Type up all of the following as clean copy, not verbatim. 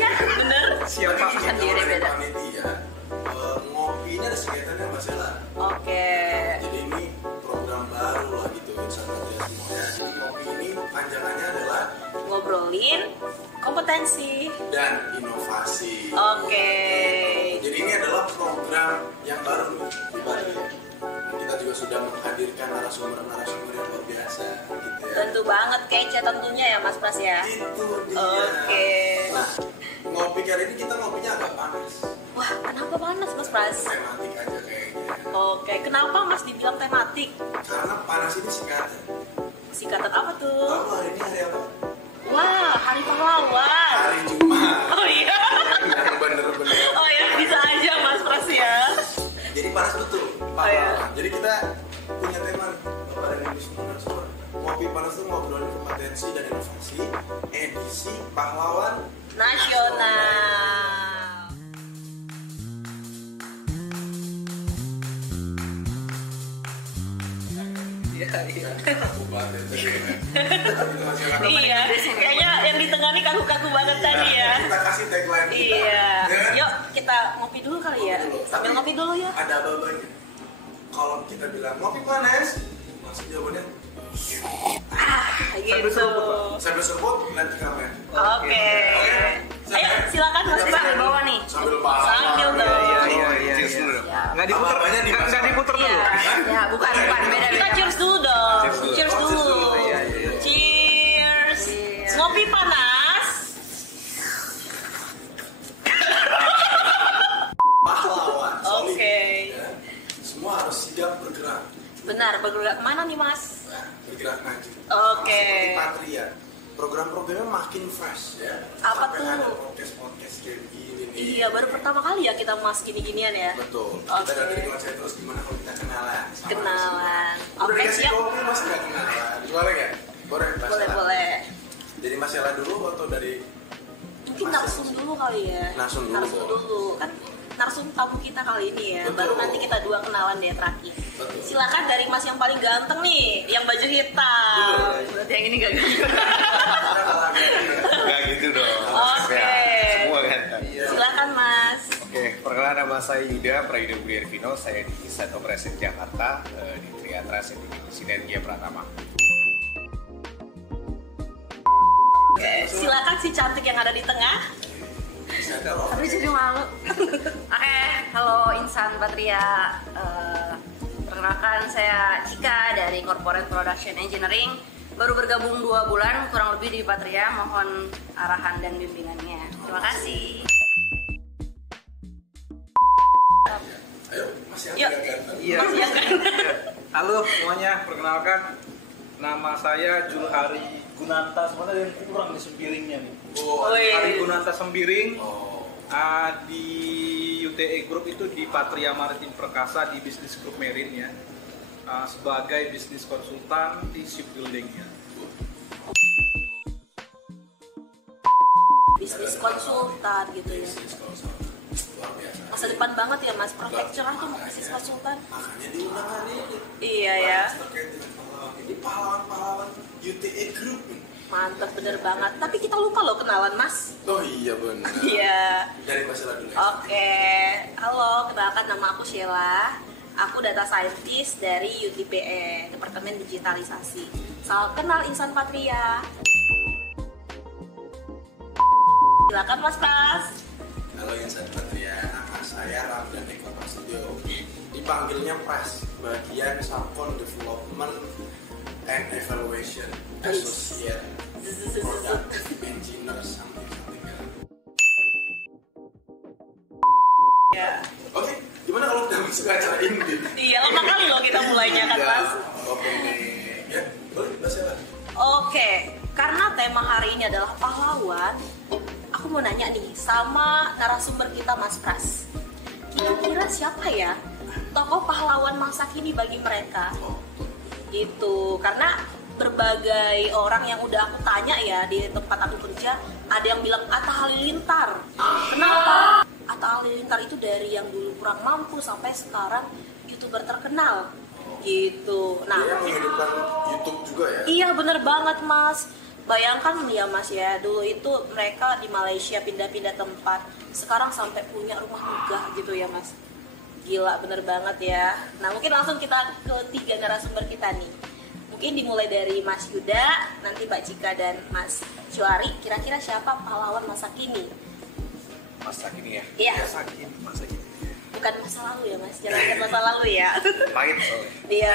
Iya, bener. Siapa sendiri beda. Panitia, ngopinya ada kegiatannya Mbak Sela. Oke. Jadi ini program baru lah gitu Insan Patria semuanya. Jadi ngopi ini panjangannya adalah Ngobrolin kompetensi. dan inovasi. Oke. Jadi ini adalah program yang baru nih di Bali. Kita juga sudah menghadirkan narasumber-narasumber yang luar biasa gitu ya. Tentu banget kece tentunya ya Mas Pras ya. Itu dia. Oke. Nah, ngopi kali ini kita ngopinya agak panas. Wah, kenapa panas Mas Pras? Tematik aja kayaknya. Oke, kenapa Mas dibilang tematik? Karena panas ini singkatan. Singkatan apa tuh? Tahu hari ini hari apa? Wah, Hari Pahlawan. Hari Jumat. Oh iya. Yang bener-bener. Oh ya, bisa aja Mas Pras ya. Jadi panas betul. Oh, iya. Jadi kita punya tema nih, Bapak dan Ibu semua narasumber. Ngopi panas itu ngobrolin kompetensi dan inovasi edisi Pahlawan Nasional. Iya. Aku banget tadi kan. Itu masalah. Iya, kayaknya yang di tengah nih kaku-kaku banget tadi ya. Kita kasih tagline kita. Iya. Ya kan? Yuk kita ngopi dulu kali ya. Sambil ngopi dulu ya. Ada abang-abangnya. Kalau kita bilang ngopi panas, langsung jawabannya Gitu. sambil sebut nanti kamera. Oke. Ayo silakan Mas Pak bawa nih. Sambil paham. Sambil dong. Iya. Cheers dulu dong. Ya. Nggak diputer, Apa-apanya dimasak. nggak diputer Iya. dulu. Ya, bukan beda. Kita cheers dulu dong. Cheers dulu. Cheers Oh, cheers dulu. dulu. Iya. Cheers. Ngopi panas. Pahlawan. solid. Oke. Ya. Semua harus siap bergerak. Benar, bergerak kemana nih Mas? Nah, bergerak maju. Oke. Seperti Patria. Program-programnya makin fresh ya. Apa Sampai tuh? ada podcast kayak gini nih. Iya, baru pertama kali ya kita mas gini-ginian ya. Betul. Oke. Kita dari kelas terus gimana kalau kita kenalan? sama Kenalan. narasumber. Udah Oke, dikasih siap. kopi masih nggak kenalan? Boleh nggak? Boleh. Mas Boleh, Ella. boleh. Jadi Mas Ella dulu atau dari Mungkin narsum dulu kali ya. Narsum dulu. dulu. Kan narsum tamu kita kali ini ya. Betul. Baru nanti kita dua kenalan deh terakhir. Betul. Silakan dari Mas yang paling ganteng nih, yang baju hitam. Berarti yang ini gak ganteng. Nggak gitu dong. Oke. Ya, semua kan. Silakan Mas. Oke, perkenalkan nama saya Yuda Prayuda Budi Ervino. Saya di Site Operation Jakarta di Triatra Sinergia Pratama. Oke, silakan si cantik yang ada di tengah. Tapi jadi malu. Oke, halo Insan Patria. Perkenalkan saya Cika dari Corporate Production Engineering. Baru bergabung 2 bulan kurang lebih di Patria. Mohon arahan dan bimbingannya. Terima kasih. Ayo, Mas yang Yuk. ganteng. Iya. Mas yang ganteng. Halo semuanya, perkenalkan nama saya Julhari Gunanta. Sebenarnya yang kurang di sembiringnya nih. Oh, Woi. Hari Gunanta Sembiring. oh. Di UTE Group itu di Patria Maritim Perkasa di bisnis grup Marine ya, sebagai bisnis konsultan di shipbuilding ya. Bisnis konsultan gitu ya. Bisnis konsultan. Luar biasa. Masa depan banget ya Mas, perfect cerah tuh bisnis konsultan. Makanya diundang hari ini. Iya ya. Bahas terkait dengan pahlawan. Ini pahlawan-pahlawan UTE Group nih. Mantap bener banget. Tapi kita lupa loh kenalan Mas. Oh iya benar. Iya. Dari Mas Ella dulu. Oke. Halo, kenalkan nama aku Sheila. Aku data scientist dari UTPE, Departemen Digitalisasi. Salam kenal Insan Patria. Silakan Mas Pras. Halo Insan Patria, nama saya Ramdan Eko Prasetyo. Dipanggilnya Pras, bagian Subcon Development and Evaluation Associate Product Engineer something. Ya. Oke, gimana kalau kita masuk ke acara ini? Iya, lama kali loh kita mulainya kan Mas. Oke nih, ya boleh Mas Ella. Oke, karena tema hari ini adalah pahlawan, aku mau nanya nih sama narasumber kita Mas Pras. Kira-kira siapa ya tokoh pahlawan masa kini bagi mereka? Gitu, karena berbagai orang yang udah aku tanya ya di tempat aku kerja, ada yang bilang Atta Halilintar. Kenapa? Atta Halilintar itu dari yang dulu kurang mampu sampai sekarang YouTuber terkenal. Gitu. Nah, Dia yang menghidupkan YouTube juga ya? iya bener banget Mas. Bayangkan ya Mas ya, dulu itu mereka di Malaysia pindah-pindah tempat, sekarang sampai punya rumah megah gitu ya Mas. Gila, bener banget ya. Nah mungkin langsung kita ke 3 narasumber kita nih. Mungkin dimulai dari Mas Yuda, nanti Mbak Cika dan Mas Syuari. Kira-kira siapa pahlawan masa kini? Masa kini ya? Iya. Masa kini. Bukan masa lalu ya Mas, jangan ingat masa lalu ya. Pahit soalnya. Iya.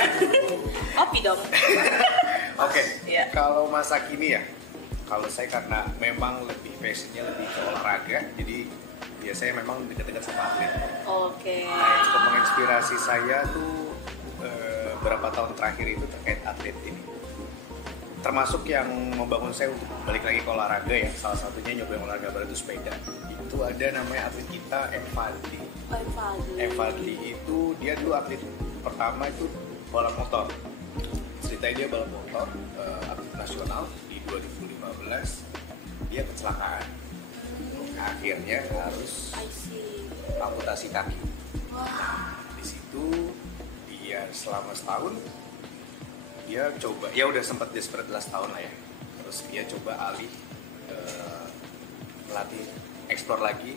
Kopi dong. Oke, Iya. kalau masa kini ya, kalau saya karena memang lebih passionnya lebih ke olahraga, jadi biasanya memang dekat-dekat sama atlet. Oke. Nah, yang cukup menginspirasi saya tuh beberapa tahun terakhir itu terkait atlet ini. Termasuk yang membangun saya untuk balik lagi ke olahraga ya, salah satunya nyobain olahraga baru itu sepeda. Itu ada namanya atlet kita, M. Fadli. M. Fadli itu dia dulu atlet pertama itu balap motor. Ceritanya dia balap motor, atlet nasional di 2015 dia kecelakaan. Akhirnya harus I see. amputasi kaki. Di situ dia selama setahun dia coba, ya udah sempat desperate last tahun lah ya. Terus dia coba alih melatih, explore lagi.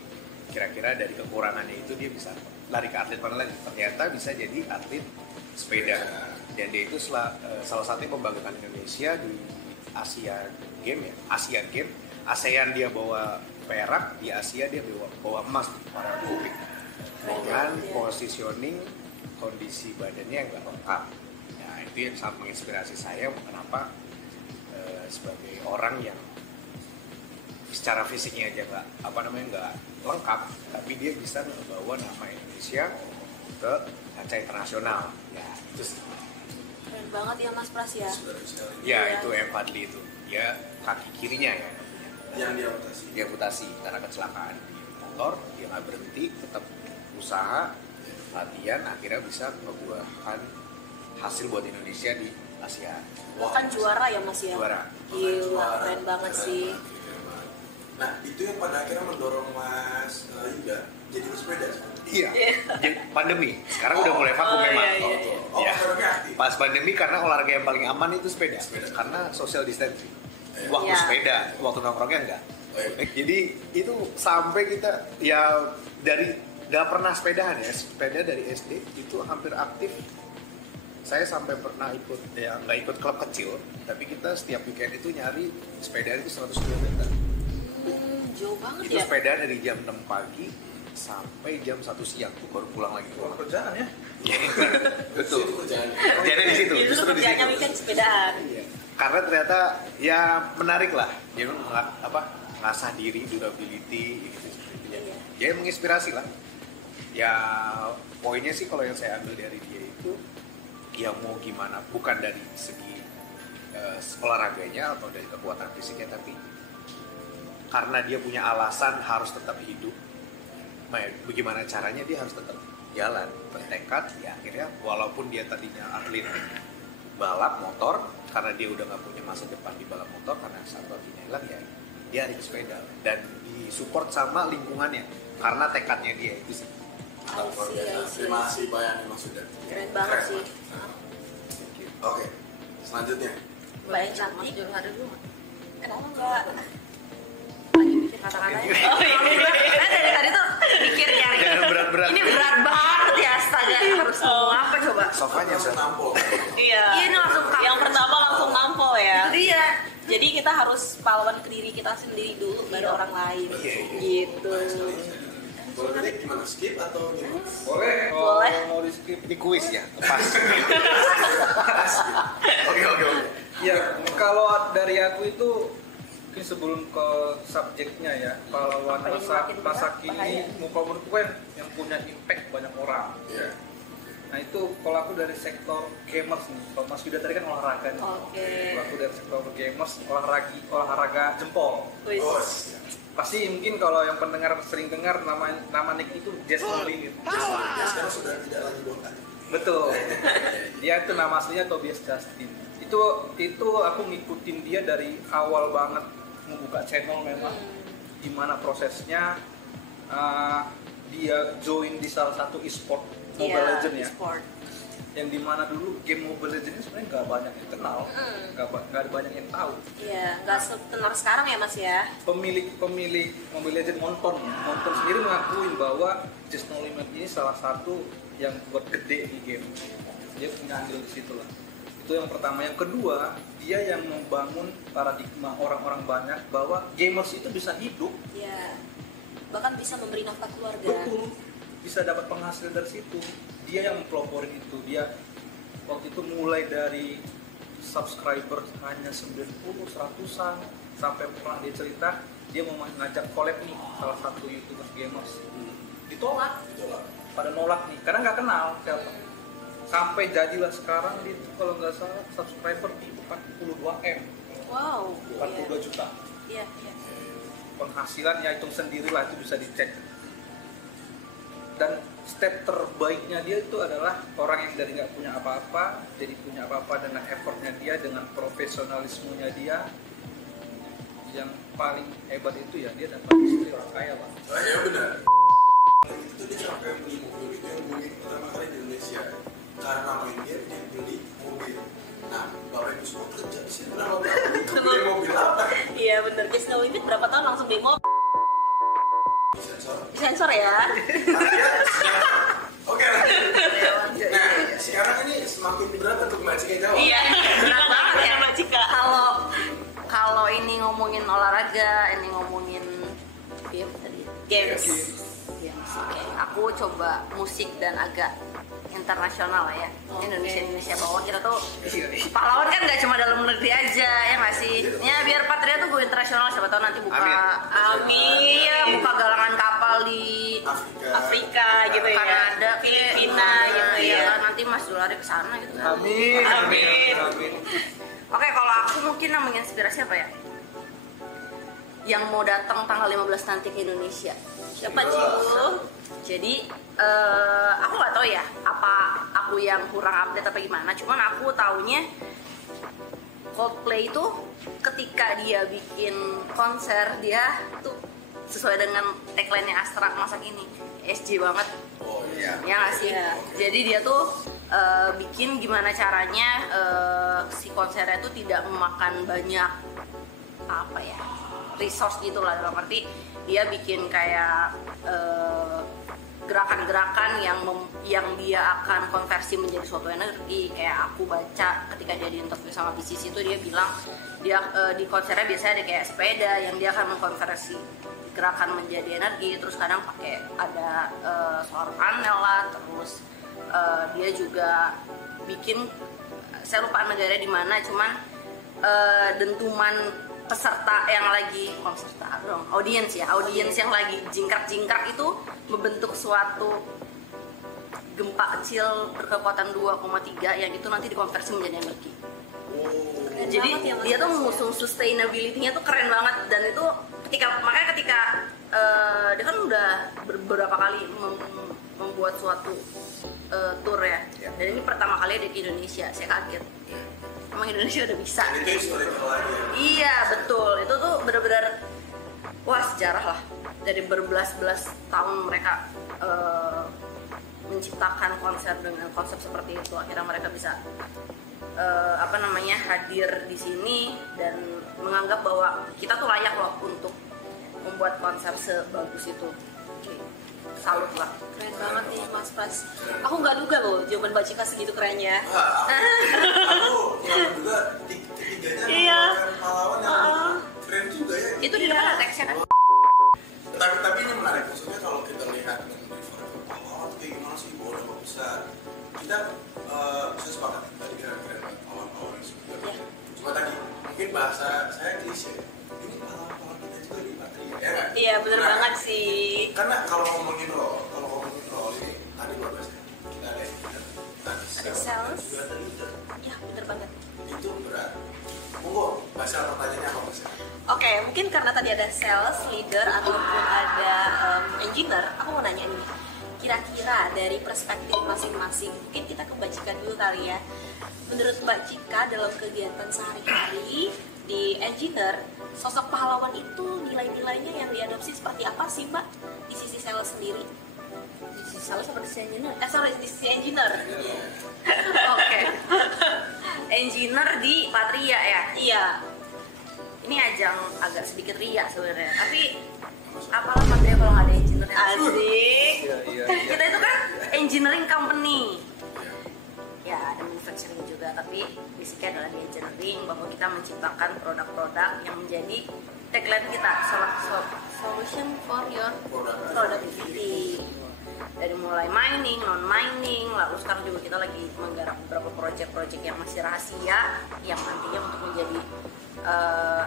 Kira-kira dari kekurangannya itu dia bisa lari ke atlet mana lagi. Ternyata bisa jadi atlet sepeda. Dan dia itu salah satu yang membanggakan Indonesia di Asia Game ya. Asian Game. ASEAN dia bawa perak, di Asia dia bawa emas para Olimpik. Dengan positioning kondisi badannya yang nggak lengkap. Nah itu yang sangat menginspirasi saya kenapa sebagai orang yang secara fisiknya aja nggak lengkap, tapi dia bisa membawa nama Indonesia ke kancah internasional. Ya itu sih. Keren banget ya Mas Pras ya. Ya itu M. Fadli itu dia kaki kirinya ya Yang diamputasi. diamputasi karena kecelakaan di motor. Dia nggak berhenti, tetap usaha latihan, akhirnya bisa membuahkan hasil buat Indonesia di Asia. Bahkan juara ya Mas ya. Juara. Gila, keren banget sih. Nah itu yang pada akhirnya mendorong Mas Yuda jadi bersepeda. Iya. Jadi pandemi. Sekarang udah mulai vakum memang. iya. Ya. Pandemi aktif. Pas pandemi karena olahraga yang paling aman itu sepeda. Karena social distancing. Waktu Iya. sepeda, waktu nongkrongnya enggak. Iya. Jadi itu sampai kita ya dari nggak pernah sepedahan ya, sepeda dari SD itu hampir aktif. Saya sampai pernah ikut, ya nggak ikut klub kecil, tapi kita setiap weekend itu nyari sepeda itu 100 km. Jauh banget Itu ya. sepeda dari jam 6 pagi sampai jam 1 siang tuh baru pulang lagi. Kerjaan ya. Betul. Itu kerjaan. Kerjanya di situ. Itu Justru di kerjanya situ. weekend sepedaan. Iya. Karena ternyata ya menarik lah. Dia ngasah diri, durability gitu. Iya. Dia menginspirasi lah. Ya poinnya sih kalau yang saya ambil dari dia itu ya mau gimana, bukan dari segi olahraganya atau dari kekuatan fisiknya, tapi karena dia punya alasan harus tetap hidup, bagaimana caranya dia harus tetap jalan, bertekad, ya akhirnya walaupun dia tadinya atlet balap motor, karena dia udah nggak punya masa depan di balap motor karena satu kakinya hilang, ya dia ada sepeda dan disupport sama lingkungannya karena tekadnya dia itu sih. Luar biasa. Terima kasih banyak Mas Yuda. Keren banget sih. Oke, selanjutnya. Mbak yang cantik. Jujur ada dulu. Kenapa enggak? Lagi mikir kata-katanya. Saya dari tadi tuh mikir nyari. Jangan berat-berat. Ini berat banget ya, astaga. Harus ngomong apa coba? Sofanya Langsung udah nampol. Iya. Iya, ini langsung kaku. Yang pertama langsung nampol ya. Itu dia. Jadi kita harus pahlawan ke diri kita sendiri dulu baru orang lain. Iya. Gitu. Boleh berarti gimana? Skip atau gimana? Boleh. Boleh. Kalau mau di skip. ini kuis ya, pas. Oke. Ya, kalau dari aku itu mungkin sebelum ke subjeknya ya, pahlawan Apa ini masa makin berat? kini Bahaya. muka menurutku kan yang punya impact banyak orang. Iya. Nah itu kalau aku dari sektor gamers nih, kalau Mas Yuda tadi kan olahraga nih. Oke. Kalau aku dari sektor gamers, olahraga jempol. Wis. Oh, Pasti mungkin kalau yang pendengar sering dengar nama nick itu Jazz Limit. ya, sekarang sudah tidak lagi Dota. Betul. Dia itu nama aslinya Tobias Justin. Itu aku ngikutin dia dari awal banget membuka channel memang. Gimana prosesnya dia join di salah satu e-sport Mobile Iya, Legend ya. e-sport. yang dimana dulu game Mobile Legends ini sebenarnya nggak banyak yang kenal, nggak ada banyak yang tahu. Iya, nggak setenar sekarang ya Mas ya. Pemilik Mobile Legends Monton sendiri mengakuin bahwa Just No Limit ini salah satu yang buat gede di game. Dia punya andil di situ lah. Itu yang pertama. Yang kedua, dia yang membangun paradigma orang-orang banyak bahwa gamers itu bisa hidup. Iya. Bahkan bisa memberi nafkah keluarga. Betul. Bisa dapat penghasilan dari situ. Dia yang mempelopori itu. Dia waktu itu mulai dari subscriber hanya 90, 100-an sampai pernah dia cerita dia mau ngajak collab nih salah satu YouTuber gamers. Ditolak. Pada nolak nih karena nggak kenal siapa. Sampai jadilah sekarang dia itu kalau nggak salah subscriber di 42M. Wow. 42 juta. Iya. Penghasilannya hitung sendirilah, itu bisa dicek. Dan step terbaiknya dia itu adalah orang yang dari nggak punya apa-apa jadi punya apa-apa dengan effortnya dia, dengan profesionalismenya dia. Yang paling hebat itu ya dia dapat istri orang kaya Pak. Ya benar. Itu dia sampai beli mobil itu yang beli pertama kali di Indonesia. Karena main game dia beli mobil. Nah, bapak ibu semua kerja di sini berapa tahun? Beli mobil apa? Iya bener. Just No Limit berapa tahun langsung beli mobil? Sensor ya. Oke. Nah, sekarang ini semakin berat untuk Mbak Cika jawab. Iya. Berat banget ya. Mbak Cika. Kalau ini ngomongin olahraga, ini ngomongin game tadi. Games. Oke, aku coba musik dan agak internasional lah ya. Indonesia bahwa kita tuh pahlawan kan nggak cuma dalam negeri aja ya nggak sih? Ya biar Patria tuh go internasional, siapa tahu nanti buka Amin. ya buka galangan kapal di Afrika gitu ya. Kanada, Filipina gitu ya. Kan nanti Mas Julari kesana gitu kan. Amin. Oke, kalau aku mungkin yang menginspirasi apa ya? Yang mau datang tanggal 15 nanti ke Indonesia. Siapa Ciu? Jadi aku nggak tahu ya apa aku yang kurang update apa gimana. Cuman aku taunya Coldplay itu ketika dia bikin konser dia tuh sesuai dengan tagline-nya Astra masa kini SJ banget. Oh iya. Ya nggak sih? Iya. Jadi dia tuh bikin gimana caranya si konsernya itu tidak memakan banyak apa ya resource gitu lah, dalam arti dia bikin kayak gerakan-gerakan yang dia akan konversi menjadi suatu energi. Kayak aku baca ketika dia di interview sama BCC itu dia bilang dia di konsernya biasanya ada kayak sepeda yang dia akan mengkonversi gerakan menjadi energi, terus kadang pakai ada solar panel lah, terus dia juga bikin, saya lupa negaranya di mana, cuman dentuman peserta yang lagi audiens yang lagi jingkrak itu membentuk suatu gempa kecil berkekuatan 2,3 yang itu nanti dikonversi menjadi energi. Jadi banget ya, Mas. dia tuh mengusung sustainability-nya tuh keren banget, dan itu makanya ketika dia kan udah beberapa kali membuat suatu tour ya, dan ini pertama kali ada di Indonesia, saya kaget. Emang Indonesia udah bisa. Dan itu historical lagi ya. Iya betul, itu tuh benar-benar wah sejarah lah. Dari berbelas-belas tahun mereka menciptakan konser dengan konsep seperti itu, akhirnya mereka bisa hadir di sini dan menganggap bahwa kita tuh layak loh untuk membuat konser sebagus itu. Oke, salut lah. Keren banget nih Mas Pras. Aku nggak duga loh jawaban Mbak Cika segitu kerennya. Aku yang juga ketiganya Iya. merupakan pahlawan yang keren juga ya. Itu di depan ada teksnya kan? Tapi ini menarik, maksudnya kalau kita lihat dengan refer pahlawan kayak gimana sih, boleh kok bisa kita bisa sepakat tadi keren banget pahlawan sebenarnya. Cuma tadi mungkin bahasa saya klise, ini pahlawan kita juga di Patria ya kan? Iya bener Nah, banget sih. karena kalau ngomongin role ini tadi bagus ya, kita ada sales. juga ada leader. Ya bener banget. Itu berat. Monggo, bahasa pertanyaannya apa mas? Oke, mungkin karena tadi ada sales, leader, ataupun ada engineer, aku mau nanya nih, kira-kira dari perspektif masing-masing, mungkin kita ke Mbak Cika dulu kali ya. Menurut Mbak Cika dalam kegiatan sehari-hari di engineer, sosok pahlawan itu nilai-nilainya yang diadopsi seperti apa sih Mbak di sisi sales sendiri? Divisi sales apa divisi engineer? Sorry, divisi engineer. Oke. Engineer di Patria ya. Iya. Ini ajang agak sedikit ria sebenarnya. Tapi apalah Patria kalau nggak ada engineer? Asik. Iya. Kita itu kan engineering company. Ya ada manufacturing juga, tapi basicnya adalah di engineering, bahwa kita menciptakan produk-produk yang menjadi tagline kita, solution for your productivity. Dari mulai mining, non mining, lalu sekarang juga kita lagi menggarap beberapa proyek-proyek yang masih rahasia, yang nantinya untuk menjadi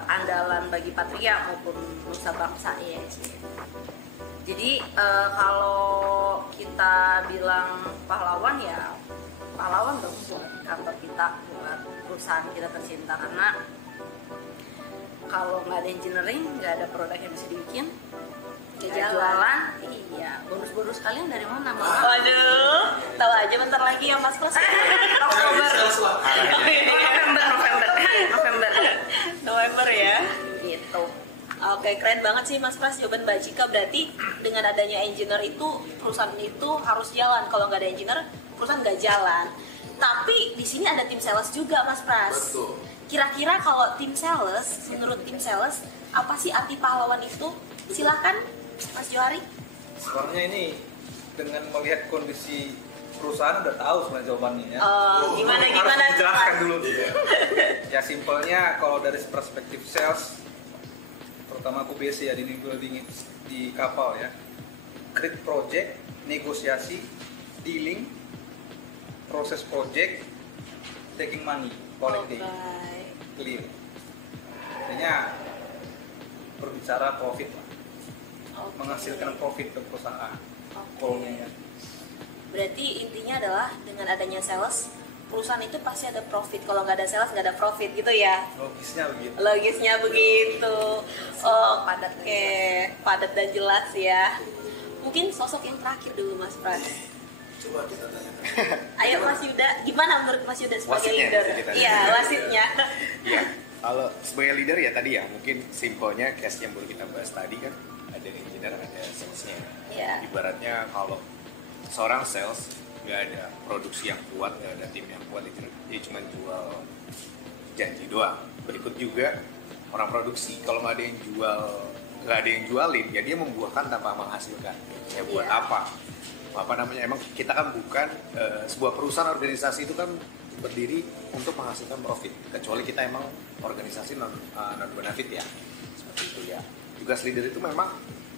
andalan bagi Patria maupun nusa bangsa ya. Jadi kalau kita bilang pahlawan ya pahlawan dong buat kantor kita, buat perusahaan kita tercinta, karena kalau nggak ada engineering, nggak ada produk yang bisa dibikin, nggak jualan, iya. Bonus-bonus kalian dari mana? Waduh, tahu aja bentar lagi ya Mas Pras. November ya. Gitu. Oke, keren banget sih Mas Pras jawaban Mbak Cika. Berarti dengan adanya engineer itu perusahaan itu harus jalan. Kalau nggak ada engineer, perusahaan nggak jalan. Tapi di sini ada tim sales juga Mas Pras. Betul. Kira-kira kalau tim sales, menurut tim sales, apa sih arti pahlawan itu? Silakan Mas Johari. Sebenarnya ini dengan melihat kondisi perusahaan udah tahu sebenarnya jawabannya ya. Gimana Harus dijelaskan dulu. Iya. Ya simpelnya kalau dari perspektif sales, terutama aku BC ya di building di kapal ya, create project, negosiasi, dealing, proses project, taking money, collecting, clear. Artinya berbicara profit lah, menghasilkan profit ke perusahaan. Goalnya ya. Berarti intinya adalah dengan adanya sales, perusahaan itu pasti ada profit. Kalau nggak ada sales, nggak ada profit gitu ya. Logisnya begitu. Logisnya begitu. Padat. Oke, padat dan jelas ya. Mungkin sosok yang terakhir dulu Mas Pras. Coba kita tanya. Ayo Mas Yuda, gimana menurut Mas Yuda sebagai Wasitnya, leader? kita. Iya, wasitnya. Iya, kalau sebagai leader ya tadi ya, mungkin simpelnya case yang baru kita bahas tadi kan, ada engineer, ada salesnya. Iya. Ibaratnya kalau seorang sales nggak ada produksi yang kuat, nggak ada tim yang kuat, dia cuma jual janji doang. Berikut juga orang produksi, kalau nggak ada yang jual, nggak ada yang jualin, ya dia membuahkan tanpa menghasilkan. Ya buat Iya. apa namanya, emang kita kan bukan sebuah perusahaan organisasi itu kan berdiri untuk menghasilkan profit, kecuali kita emang organisasi non benefit ya, seperti itu ya. Tugas leader itu memang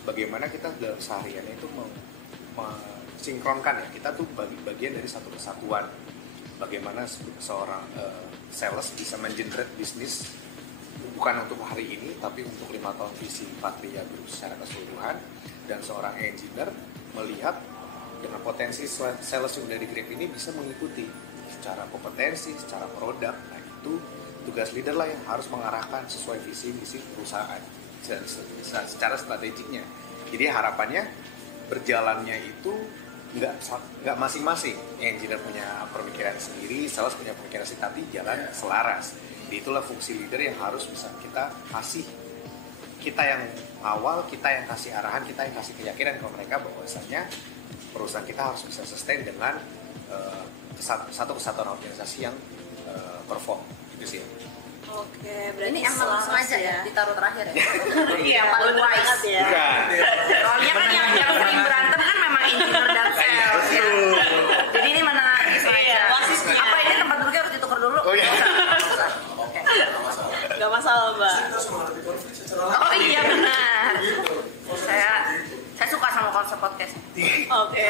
bagaimana kita dalam sehariannya itu sinkronkan ya, kita tuh bagian dari satu kesatuan. Bagaimana seorang sales bisa mengenerate bisnis bukan untuk hari ini, tapi untuk 5 tahun visi Patria Group secara keseluruhan. Dan seorang engineer melihat dengan potensi sales yang udah di-grab ini bisa mengikuti secara kompetensi, secara produk. Nah itu tugas leader lah yang harus mengarahkan sesuai visi misi perusahaan secara strategiknya. Jadi harapannya berjalannya itu nggak masing-masing. Engineer punya pemikiran sendiri, sales punya pemikiran sendiri, tapi jalan selaras. Jadi itulah fungsi leader yang harus bisa kita kasih. Kita yang awal, kita yang kasih arahan, kita yang kasih keyakinan ke mereka bahwasanya perusahaan kita harus bisa sustain dengan satu kesatuan organisasi yang perform. Itu sih. Oke, berarti Ini emang sengaja ya ditaruh terakhir ya. Iya, paling banget ya. Bukan. Soalnya kan yang sering berantem kan memang engineer dan sales ya. Jadi ini menengahi sengaja. Iya, wasitnya. Apa ini tempat duduknya harus ditukar dulu? Oh iya. Oke. Gak masalah Mbak. Kita harus menghadapi konflik secara Oh langsung. iya benar. Gitu. Saya suka sama konsep podcast. Oke.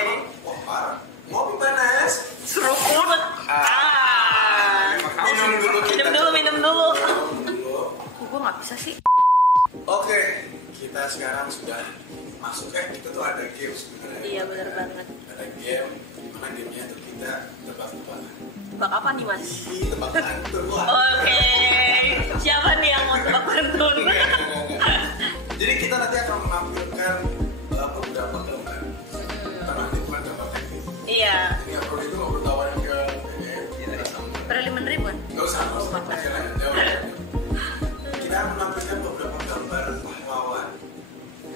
Wah parah. Ngopi panas. Seruput. Minum dulu kita. Minum dulu. Minum dulu. Gue nggak bisa sih. Oke, kita sekarang sudah masuk itu tuh ada game sebenarnya. Iya, benar banget. Ada game, mana gamenya tuh kita tebak-tebakan. Tebak apa nih Mas? Ih, tebak pantun. Wah. Oke. Siapa nih yang mau tebak pantun? Enggak. Jadi kita nanti akan menampilkan beberapa gambar. Karena ini bukan gambar teknis. Iya. Jadi yang perlu itu nggak perlu tawarin ke Preliminary bukan? nggak usah. Kita akan menampilkan beberapa gambar pahlawan.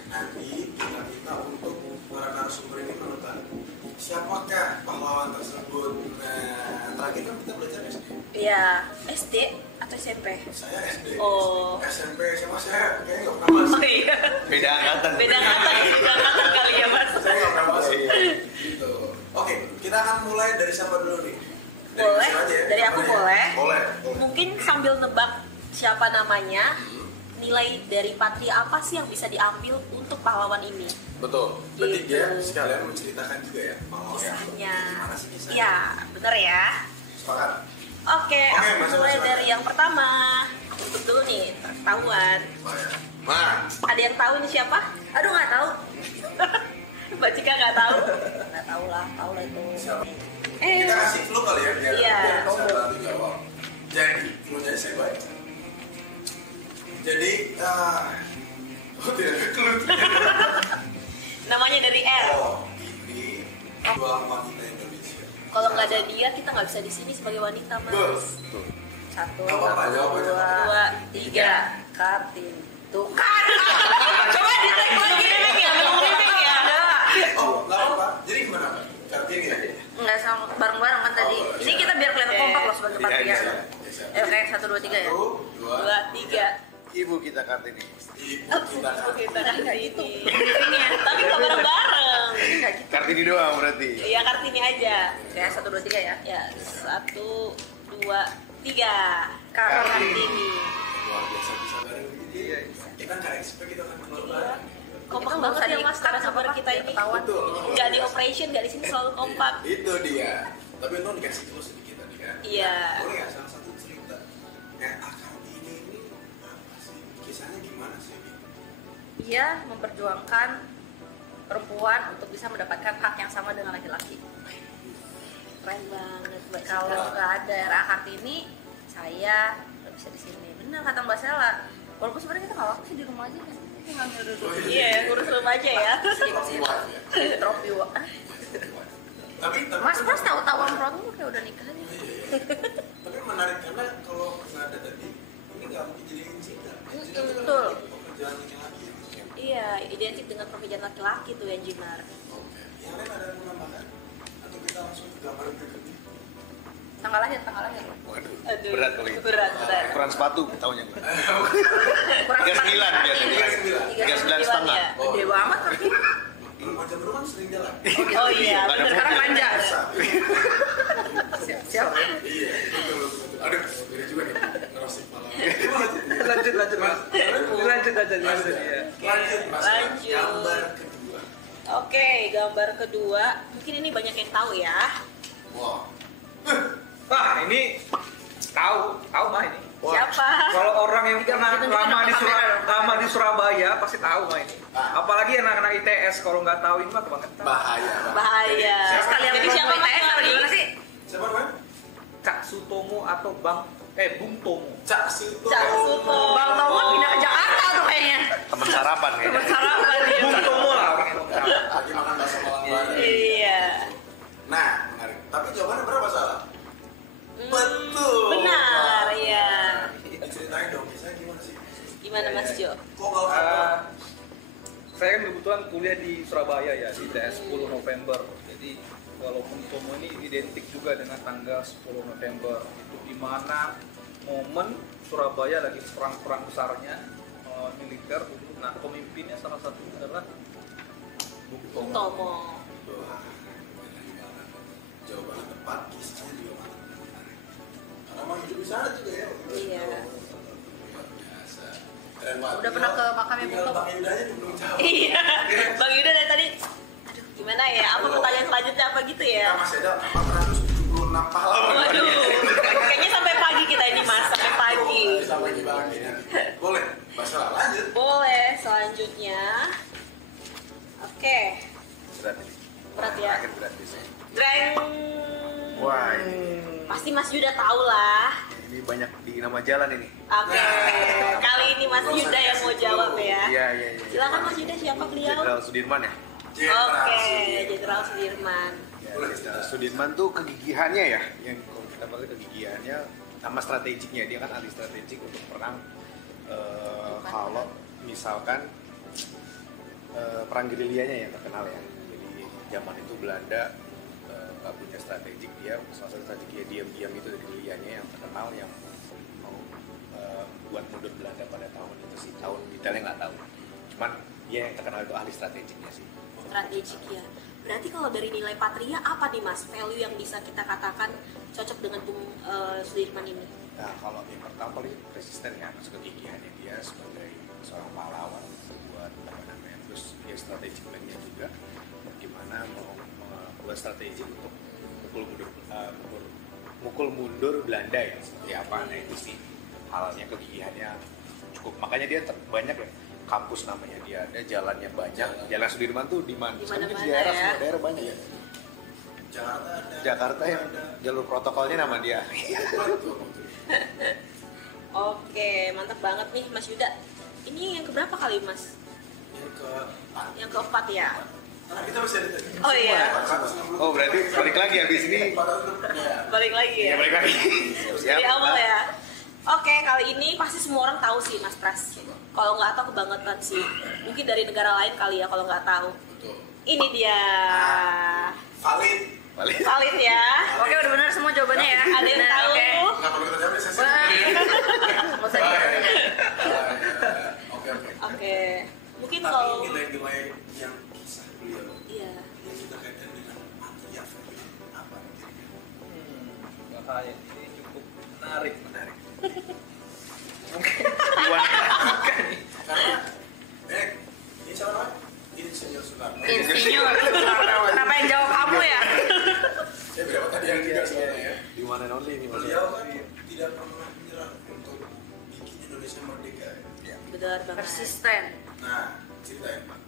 Nanti kita minta untuk para narasumber ini kita belajar SD. Iya, SD atau SMP? Saya SD. Oh. SMP sama saya kayaknya nggak pernah masuk. Oh iya. Beda angkatan. Beda angkatan kali ya mas. Saya nggak pernah masuk. Gitu. Oke, kita akan mulai dari siapa dulu nih? Boleh, Yusuf aja ya? dari aku boleh. Boleh. Mungkin sambil nebak siapa namanya, nilai dari Patria apa sih yang bisa diambil untuk pahlawan ini? Betul. Berarti Gitu. dia sekalian menceritakan juga ya. Kisahnya. Gimana sih kisahnya? Iya, bener ya. Sepakat. Oke, aku masuk, mulai masuk. dari yang pertama. Untuk dulu nih, ketahuan. Nah, Ada yang tahu ini siapa? Aduh, nggak tahu. Mbak Cika nggak tahu? Nggak tahu lah itu. siapa? Kita kasih clue kali ya biar Iya. biar bisa bantu jawab. Jadi, clue-nya saya baik. Jadi, oh tidak ada clue. Namanya dari R. Oh, ini dua wanita Indonesia. Kalau nggak ada dia, kita nggak bisa di sini sebagai wanita, Mas. Satu, Nggak apa-apa, jawab aja. dua, tiga. Kartini. Tuh kan. Coba di-tag lagi. Belum remake ya. Oh, nggak apa-apa. Jadi gimana, Pak? Kartini ya? Nggak sama bareng-bareng kan tadi. Oh, Ini iya. kita biar kelihatan Oke. kompak loh sebagai Patria. Iya, iya. Oke, 1, 2, 3 ya. Satu, dua, Dua, tiga. Ibu kita Kartini. Ibu kita Kita Kartini. Tapi nggak bareng-bareng. Ini nggak gitu. Kartini doang berarti. Iya, Kartini aja. Ya, 1, 2, 3 ya. Ya, 1, 2, 3. Kartini. Kartini. luar biasa bisa bareng begini. Iya. Kita nggak expect kita akan keluar bareng. Kompak Itu banget nggak ya usah mas, di-cut, narasumber nggak kita apa-apa, ini. ketahuan. Betul. Nggak di operation, nggak di sini selalu kompak. Itu dia. Tapi itu dikasih clue sedikit tadi kan. Iya. Boleh nggak salah satu cerita? Kayak Kartini ini apa sih? Kisahnya gimana sih? Ia memperjuangkan perempuan untuk bisa mendapatkan hak yang sama dengan laki-laki. Keren banget Mbak Cika. Kalau nggak ada RA Kartini, saya nggak bisa di sini. Benar kata Mbak Sela. Walaupun sebenarnya kita nggak apa sih di rumah aja kan. Kita ngambil duduk. Iya, ngurus rumah aja ya. Trofi wife ya. Trofi wa. Tapi Mas Pras tahu-tahu promo kayak udah nikah aja. Iya, iya. Tapi menarik karena kalau nggak ada tadi ini nggak mungkin jadi insider. Insider itu kan Betul. pekerjaan laki-laki. Iya, identik dengan pekerjaan laki-laki tuh yang Jimar. Oke. Yang lain ada yang menambahkan? Atau kita langsung ke gambar berikutnya? Tanggal lahir. Waduh, Aduh, berat kali itu. berat. Ukuran sepatu tahunya. Kurang 39 biasanya. 39 setengah. ya. Gede banget Kartini. Belum aja belum kan sering jalan. Oh iya, Ada bener. Sekarang manja. Siap. Iya, betul. Aduh, beda juga nih. Ngerosip malam. Gimana sih? Lanjut mas. Lanjut aja. Lanjut, Mas. Lanjut. Gambar kedua. Oke, gambar kedua. Mungkin ini banyak yang tahu ya. Wow. Wah ini tahu mah ini. Siapa? Kalau orang yang pernah Ditunjukin lama di Surabaya pasti tahu mah ini. Ah. Apalagi anak-anak ITS kalau nggak tahu ini mah kebangetan. Bahaya. Bahaya. Sekalian Jadi promo siapa ITS Mas atau Mari? gimana sih? Siapa namanya? Cak Sutomo atau Bung Tomo. Cak Suto. Cak Suto. Bang Tomo pindah ke Jakarta tuh kayaknya. Teman sarapan Temen kayaknya. sarapan dia. Bung Tomo lah orang yang tahu. Lagi makan bakso malam bareng. Iya. Nah, menarik. Tapi jawabannya berapa salah? Betul. Benar, ya. Diceritain dong, kisahnya gimana sih? Gimana Mas Jo? Kok kalau Saya kan kebetulan kuliah di Surabaya ya di ITS 10 November. Jadi walaupun Tomo ini identik juga dengan tanggal 10 November itu di mana momen Surabaya lagi perang besarnya militer dulu. Nah pemimpinnya salah satunya adalah Bung Tomo. Tomo. Wah, jawabannya tepat, kisahnya juga menarik. Karena emang hidup di sana juga ya. Iya. Luar biasa. Keren banget. Udah pernah ke makamnya Bung Tinggal Tomo? Bang Yudanya belum jawab. Iya. Bang Yuda dari tadi. Aduh, gimana ya? Apa pertanyaan selanjutnya apa gitu ya? Kita masih ada 476 pahlawan. Waduh. Kayaknya sampai pagi kita ini Mas, sampai pagi. Sampai di pagi nanti. Boleh, masalah lanjut. Boleh, selanjutnya. Oke. Berat nih. Berat ya. Terakhir berat biasanya. Dreng. Wah, ini Pasti Mas Yuda tahu lah. banyak di nama jalan ini. Oke. Kali ini Mas Yuda yang mau jawab ya. Iya. Silakan Mas Yuda, siapa beliau? Jenderal Sudirman ya. Oke, Jenderal Sudirman. Ya, Sudirman tuh kegigihannya ya, yang kalau kita pakai kegigihannya sama strategiknya, dia kan ahli strategik untuk perang. Kalau misalkan perang gerilyanya yang terkenal ya, jadi zaman itu Belanda nggak punya strategi. Dia salah satu strategi diam-diam itu dari Lianya yang terkenal yang mau buat mundur Belanda pada tahun itu sih, tahun detailnya nggak tahu, cuman dia yang terkenal itu ahli strategiknya sih. Strategik ya. Berarti kalau dari nilai Patria apa nih Mas value yang bisa kita katakan cocok dengan Bung Sudirman ini? Nah, kalau yang pertama paling resisten ya, maksud kegigihannya dia sebagai seorang pahlawan buat apa namanya, terus dia strategi plannya juga bagaimana mau membuat strategi untuk mukul mundur Belanda ya, seperti apa. Nah itu sih halnya kegigihannya cukup, makanya dia banyak ya kampus namanya dia ada, jalannya banyak, jalan Sudirman tuh di mana? Di daerah, ya? semua daerah banyak ya. Jakarta ada. Jakarta yang jalur protokolnya nama dia. Oke, mantap banget nih Mas Yuda. Ini yang keberapa kali Mas? Yang keempat ya? Karena kita masih ada tadi. Oh iya. Oh berarti balik lagi habis ini. Balik lagi ya? Ya balik lagi. Dari awal ya? Oke, kali ini pasti semua orang tahu sih Mas Pras. Kalau nggak tahu kebangetan sih. Mungkin dari negara lain kali ya kalau nggak tahu. Betul. Ini dia. Valid. Balik. Valid ya. Oke, udah benar semua jawabannya ya. Ada yang Benar, tahu? oke. Nggak perlu kita jawab sesi. Wah. Nggak usah ditanya. Oke. Oke. Mungkin Tapi kalau nilai-nilai yang kisah beliau iya. yang kita kaitkan dengan Patria value apa nih kira-kira? Bahaya, ini cukup menarik. Karena ini siapa namanya? Insinyur Soekarno. Insinyur. Kenapa yang jawab kamu ya? Saya berapa tadi yang juga sebenarnya ya. Di mana only ini Mas? Beliau kan tidak pernah menyerah untuk bikin Indonesia merdeka. Ya. Benar banget. Persisten. Nah, ceritain Pak.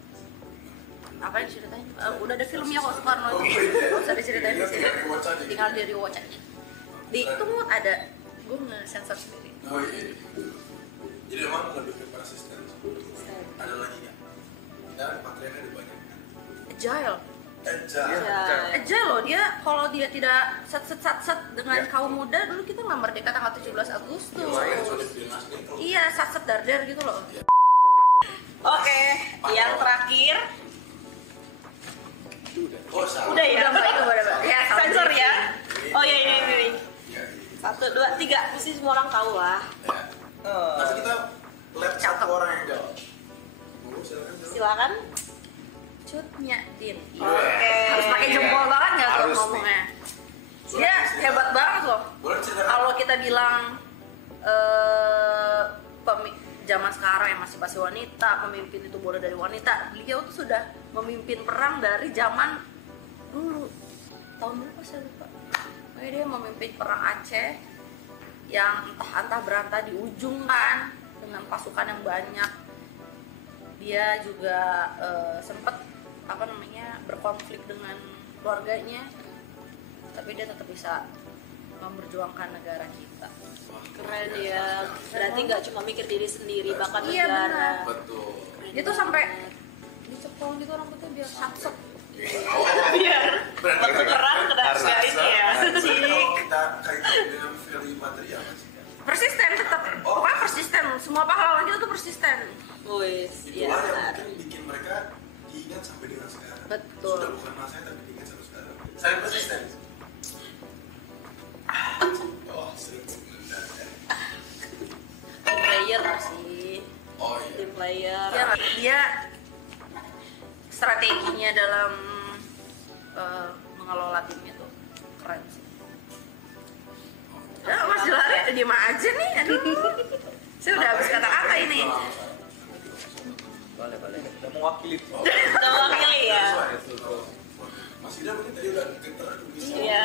Apa yang diceritain? Udah ada filmnya kok Soekarno Oh, itu. iya. Nggak usah diceritain di Iya, sini. tinggal rewatch aja gitu. Tinggal di rewatch aja. Di itu Mut ada. Gue nge-sensor sendiri. Oh iya. Jadi memang lebih ke persisten. Ada lagi nggak? Dan Patrianya ada banyak. Agile. Agile. Ya. Agile loh dia. Kalau dia tidak set dengan Ya. kaum muda dulu kita nggak merdeka tanggal 17 Agustus. Saya sudah bilang nih kalau Iya, set darder gitu loh. Oke, yang terakhir oh salah. udah ya. Udah mbak itu udah. Ya, salah Sensor dikit. ya. Oh iya ini. Ya, iya. 1, 2, 3 mesti semua orang tahu lah. Ya. Nanti kita lihat satu orang yang jawab. Bu, silakan jawab. Silakan. Cutnya Din. Oke. Harus pakai jempol banget nggak tuh Harus nih. ngomongnya? Dia hebat banget loh. Boleh ceritakan? Kalau kita bilang zaman sekarang yang masih wanita, pemimpin itu boleh dari wanita. Beliau tuh sudah memimpin perang dari zaman dulu. Tahun berapa saya lupa. Pokoknya dia memimpin perang Aceh yang entah berantah di ujung kan dengan pasukan yang banyak. Dia juga sempat berkonflik dengan keluarganya, tapi dia tetap bisa memperjuangkan negara kita. Keren ya. Berarti nggak cuma mikir diri sendiri, bahkan Iya, negara. benar. Betul. Dia tuh sampai dicepol gitu rambutnya biar satset. Biar Berarti waktu perang kena Harus. ini ya. Berarti Cik. kalau kita kaitkan dengan value material Mas, ya. Persisten tetap, pokoknya persisten. Semua pahlawan kita tuh persisten. Wis, iya Itulah yang benar. mungkin bikin mereka diingat sampai dengan sekarang. Betul. Sudah bukan masanya tapi diingat sampai sekarang. Saya persisten. Oh, sering benar ya. Team player sih. Oh iya. Team player. Dia strateginya dalam mengelola timnya tuh keren sih. Ya, Mas Jelari diem aja nih, aduh. Saya udah habis kata-kata ini. Boleh. Udah mewakili. Udah mewakili ya. Mas Ida mungkin tadi udah geter bisa. Iya.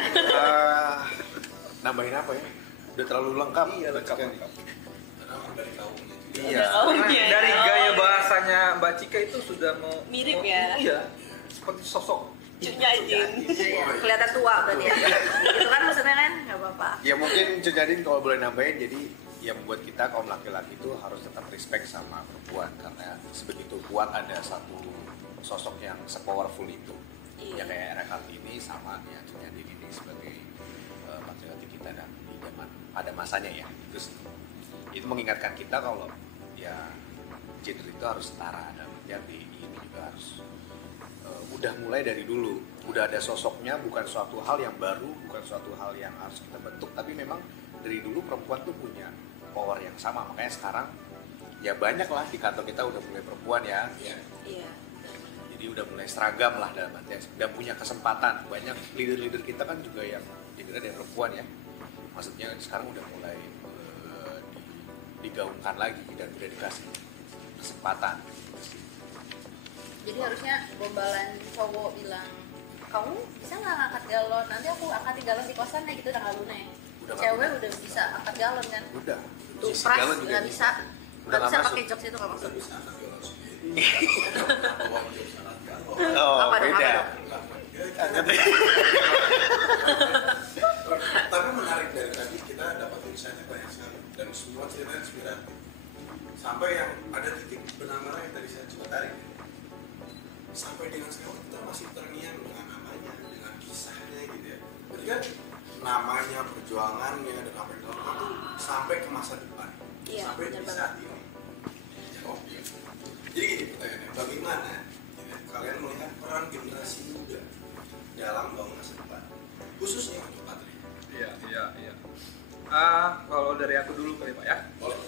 Nambahin apa ya? Udah terlalu lengkap. Iya, lengkap. Karena orang dari kaumnya juga. Iya. kaumnya. Dari gaya bahasanya Mbak Cika itu sudah Mirip ya? Iya. Seperti sosok Cunya Jin. Iya, kelihatan tua berarti ya. Gitu kan maksudnya kan? Gak apa-apa. Ya mungkin Cudadin kalau boleh nambahin, jadi yang membuat kita kaum laki-laki itu harus tetap respect sama perempuan karena sebegitu kuat ada satu sosok yang se-powerful itu. Iya. Ya kayak Era Kartini sama ya Cudadin ini sebagai patriarki kita dan di zaman pada masanya ya. Itu mengingatkan kita kalau ya gender itu harus setara dan arti ini juga harus udah mulai dari dulu, udah ada sosoknya, bukan suatu hal yang baru, bukan suatu hal yang harus kita bentuk, tapi memang dari dulu perempuan tuh punya power yang sama. Makanya sekarang ya banyak lah di kantor kita udah mulai perempuan ya. Iya. Jadi udah mulai seragam lah dalam artian dan punya kesempatan. Banyak leader-leader kita kan juga yang leadernya dari perempuan ya. Maksudnya sekarang udah mulai digaungkan lagi dan udah dikasih kesempatan. Jadi harusnya gombalan cowok bilang, kamu bisa nggak ngangkat galon? Nanti aku angkat galon di kosan gitu udah nggak lunak. Udah Cewek udah bisa angkat galon kan? Udah. Tuh Isi pras galon juga nggak bisa. Udah Nggak bisa nggak pakai masuk. jokes itu nggak masuk. Bisa angkat galon sendiri. Oh, Apa dong, beda. apa dong? Tapi menarik dari tadi kita dapat insight banyak sekali dan semua cerita inspiratif. Sampai yang ada titik benang merah yang tadi saya coba tarik. Sampai dengan sekarang kita masih terngiang dengan namanya, dengan kisahnya gitu ya. Berarti kan namanya, perjuangannya dan apa yang dilakukan itu sampai ke masa depan, Iya, sampai benar di saat ini. Oke. Jadi gini pertanyaannya, bagaimana ya, kalian melihat peran generasi muda dalam bangun masa depan, khususnya untuk Patria? Iya. Kalau dari aku dulu kali Pak ya. Boleh.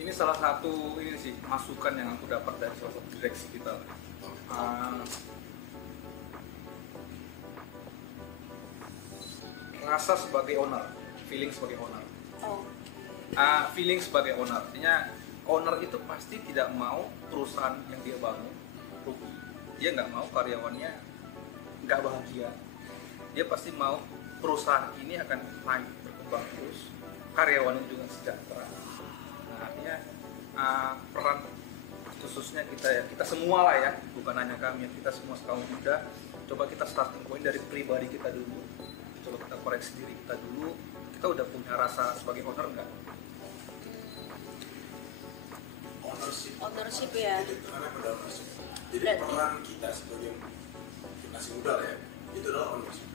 Ini salah satu ini sih masukan yang aku dapat dari salah satu direksi kita. Rasa sebagai owner, feeling sebagai owner. Oh. Feeling sebagai owner, artinya owner itu pasti tidak mau perusahaan yang dia bangun rugi. Dia nggak mau karyawannya nggak bahagia. Dia pasti mau perusahaan ini akan naik berkembang terus, karyawannya juga sejahtera. Nah, artinya peran khususnya kita semua lah ya, bukan hanya kami, kita semua kaum muda. Coba kita starting point dari pribadi kita dulu. Coba kita koreksi diri kita dulu. Kita udah punya rasa sebagai owner nggak? Ownership ya. Jadi tekanan pada ownership. Jadi Berarti- peran kita sebagai generasi muda lah ya, itu adalah ownership.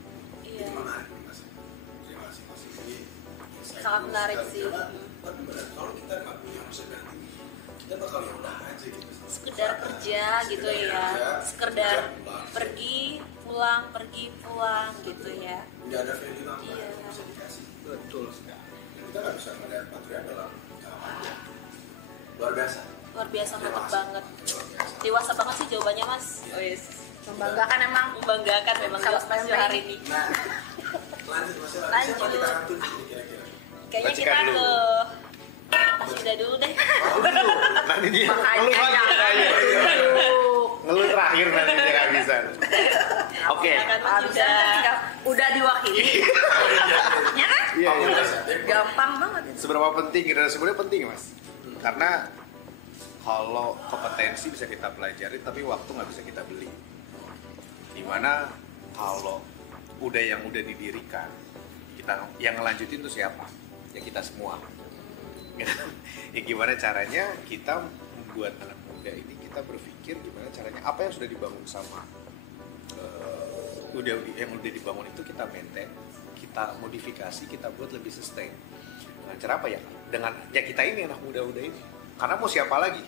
Iya. Itu menarik Mas. Terima kasih Mas. Ini insight Sangat bagus menarik sekali. sih. Karena, tapi benar kalau kita nggak punya ownership yang tinggi, kita bakal ya udah aja gitu. Sekedar kerja gitu Sekedar ya. kerja, Sekedar kerja, pulang. pergi pulang gitu ya. Nggak ada value apa Iya. yang bisa dikasih. Betul sekali. Dan kita nggak bisa melihat Patria dalam luar biasa. Luar biasa, mantap banget. Luar biasa. Dewasa banget sih jawabannya Mas. Iya. Membanggakan emang. Membanggakan memang Salah Mas pemilih. hari ini. Nah, lanjut Mas. Siapa Lanjut. kita akan tuju nih kira-kira? Kayaknya Bacikan kita dulu. ke Tasida dulu deh. Nanti dia Makanya ngeluh lagi jangan terakhir. duduk. Ngeluh terakhir nanti dia nggak bisa. Oke. Silakan, Mas Harusnya Yuda. ketika udah diwakili. Ya kan? Iya, iya. Gampang banget. Seberapa penting generasi muda penting Mas? Karena kalau kompetensi bisa kita pelajari tapi waktu nggak bisa kita beli. Dimana kalau yang udah didirikan, kita yang ngelanjutin tuh siapa? Ya kita semua. Ya gimana caranya kita membuat anak muda ini kita berpikir gimana caranya apa yang sudah dibangun sama yang udah dibangun itu kita maintain, kita modifikasi, kita buat lebih sustain. Dengan cara apa ya? Dengan ya kita ini anak muda-muda ini. Karena mau siapa lagi?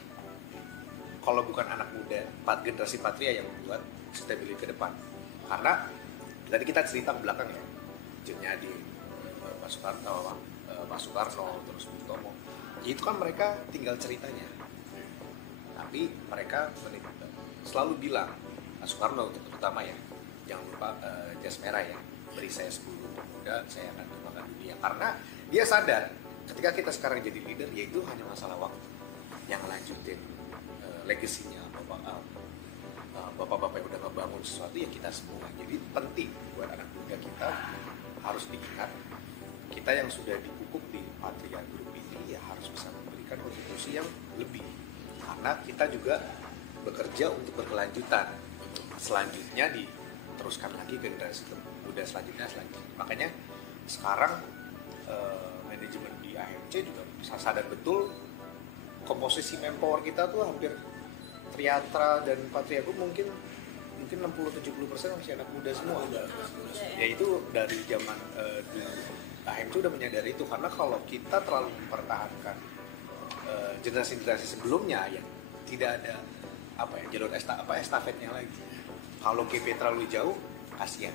Kalau bukan anak muda, generasi Patria yang membuat sustainability ke depan. Karena tadi kita cerita ke belakang ya, Jonyadi, Pak Soekarno, terus Bung Tomo. Ya itu kan mereka tinggal ceritanya. Tapi mereka selalu bilang, Pak Soekarno terutama ya, jangan lupa jas merah ya, beri saya 10 pemuda, saya akan kembangkan dunia. Karena dia sadar ketika kita sekarang jadi leader, ya itu hanya masalah waktu. Yang lanjutin legasinya bapak-bapak yang udah ngebangun sesuatu ya kita semua. Jadi penting buat anak muda kita harus diingat, kita yang sudah dipupuk di Patria Group ini ya harus bisa memberikan kontribusi yang lebih. Karena kita juga bekerja untuk berkelanjutan. Selanjutnya diteruskan lagi ke generasi muda selanjutnya. Makanya sekarang manajemen di AMC juga sadar betul komposisi manpower kita tuh hampir Triatra dan Patria Group mungkin 60-70% masih anak muda semua. Ya itu dari zaman dulu AMC udah menyadari itu, karena kalau kita terlalu mempertahankan generasi-generasi sebelumnya yang tidak ada jalur estafetnya lagi. Kalau GP terlalu jauh, kasihan.